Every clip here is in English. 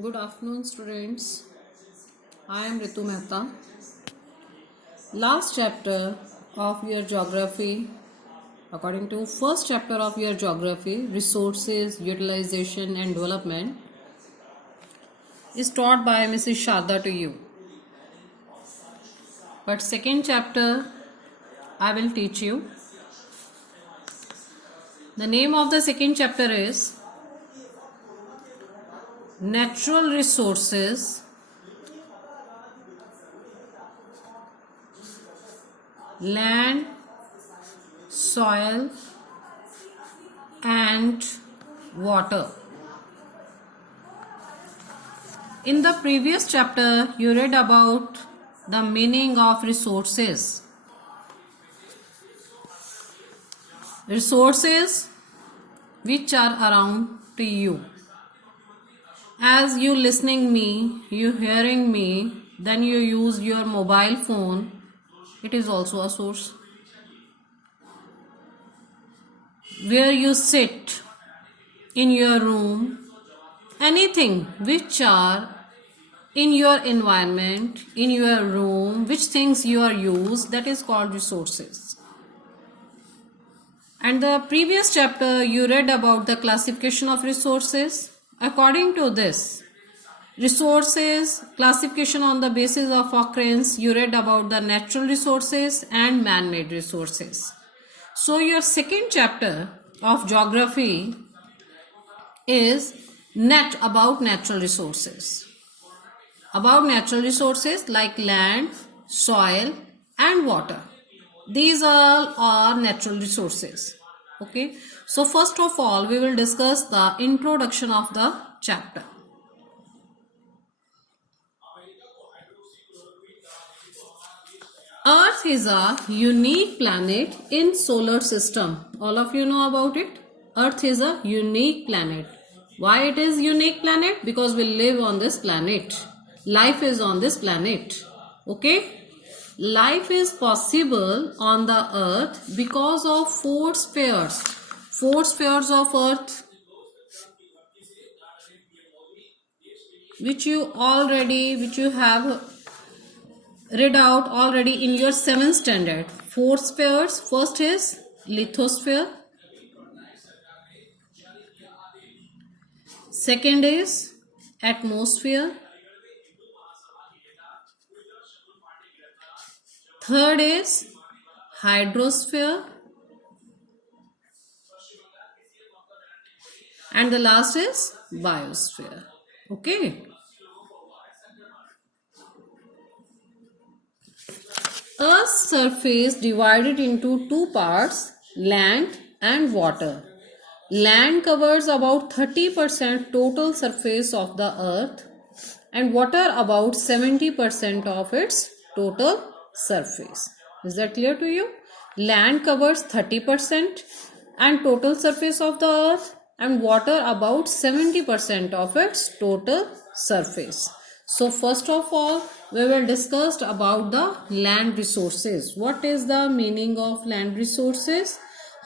Good afternoon, students. I am Ritu Mehta. Last chapter of your geography, according to first chapter of your geography, resources, utilization and development, is taught by Mrs. Shada to you. But second chapter, I will teach you. The name of the second chapter is Natural Resources, Land, Soil and Water. In the previous chapter, you read about the meaning of resources. Resources which are around to you. As you listening me, you hearing me, then you use your mobile phone. It is also a source. Where you sit in your room, anything which are in your environment, in your room, which things you are used, that is called resources. And the previous chapter you read about the classification of resources. According to this, resources classification on the basis of occurrence, you read about the natural resources and man-made resources. So your second chapter of geography is about natural resources. About natural resources like land, soil and water. These all are natural resources. Okay. So first of all, we will discuss the introduction of the chapter. Earth is a unique planet in solar system. All of you know about it. Earth is a unique planet. Why it is unique planet? Because we live on this planet. Life is on this planet. Okay? Life is possible on the earth because of four spheres. Four spheres of earth which you have read out already in your 7th standard. Four spheres. First is lithosphere. Second is atmosphere. Third is hydrosphere. And the last is biosphere. Okay. Earth's surface divided into two parts, land and water. Land covers about 30% total surface of the earth and water about 70% of its total surface. Is that clear to you? Land covers 30% and total surface of the earth and water about 70% of its total surface. So first of all, we will discuss about the land resources. What is the meaning of land resources?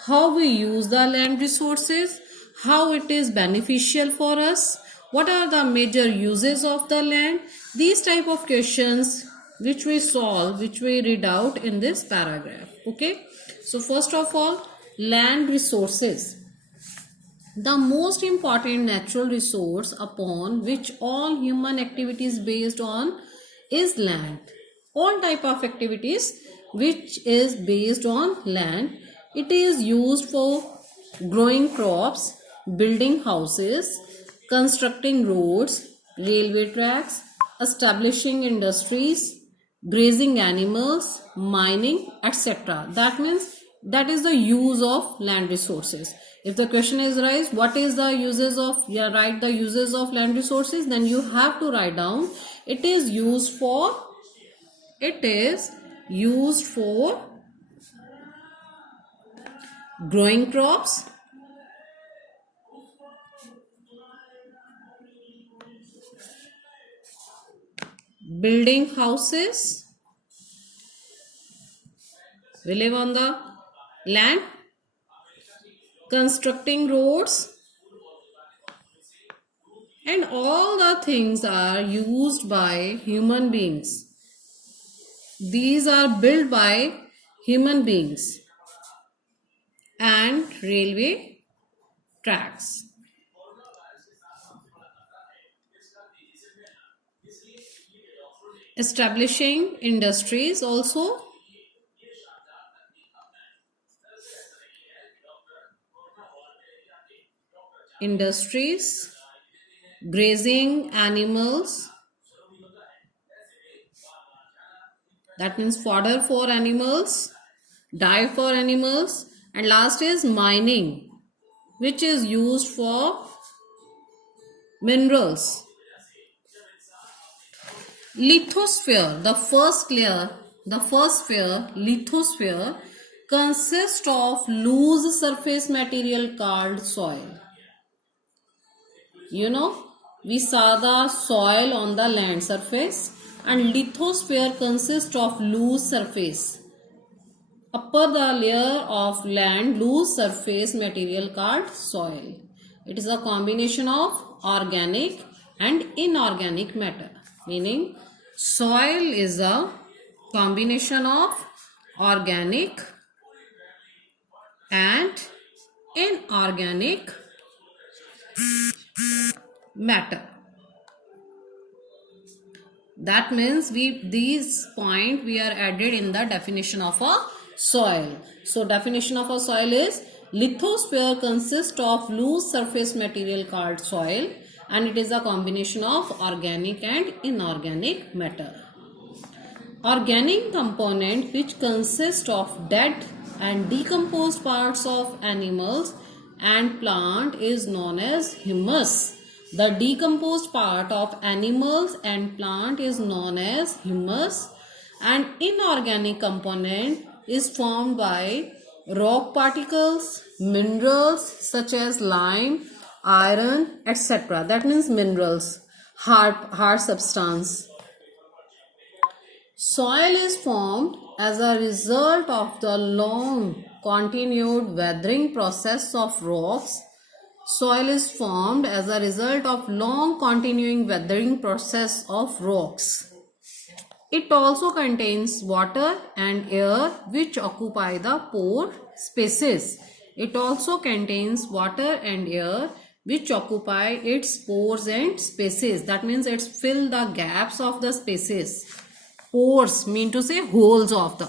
How we use the land resources? How it is beneficial for us? What are the major uses of the land? These type of questions which we solve, which we read out in this paragraph. Okay. So first of all, land resources. The most important natural resource upon which all human activities based on is land. All type of activities which is based on land. It is used for growing crops, building houses, constructing roads, railway tracks, establishing industries, grazing animals, mining, etc. That means that is the use of land resources. If the question is raised, what is the uses of, write the uses of land resources, then you have to write down it is used for growing crops, building houses, we live on the land, constructing roads, And all the things are used by human beings. These are built by human beings and railway tracks. Establishing industries also. Industries, grazing animals, that means fodder for animals, dye for animals, and last is mining, which is used for minerals. Lithosphere, the first sphere, lithosphere, consists of loose surface material called soil. You know, we saw the soil on the land surface, and lithosphere consists of loose surface. Upper the layer of land, loose surface material called soil. It is a combination of organic and inorganic matter. Meaning, soil is a combination of organic and inorganic matter. That means these point we are added in the definition of a soil. So definition of a soil is lithosphere consists of loose surface material called soil, and it is a combination of organic and inorganic matter. Organic component which consist of dead and decomposed parts of animals and plant is known as humus. The decomposed part of animals and plant is known as humus, and inorganic component is formed by rock particles, minerals such as lime, iron, etc. That means minerals, hard substance. Soil is formed as a result of the long continued weathering process of rocks. Soil is formed as a result of long continuing weathering process of rocks. It also contains water and air which occupy the pore spaces. It also contains water and air which occupy its pores and spaces. That means it fill the gaps of the spaces. Pores mean to say holes of the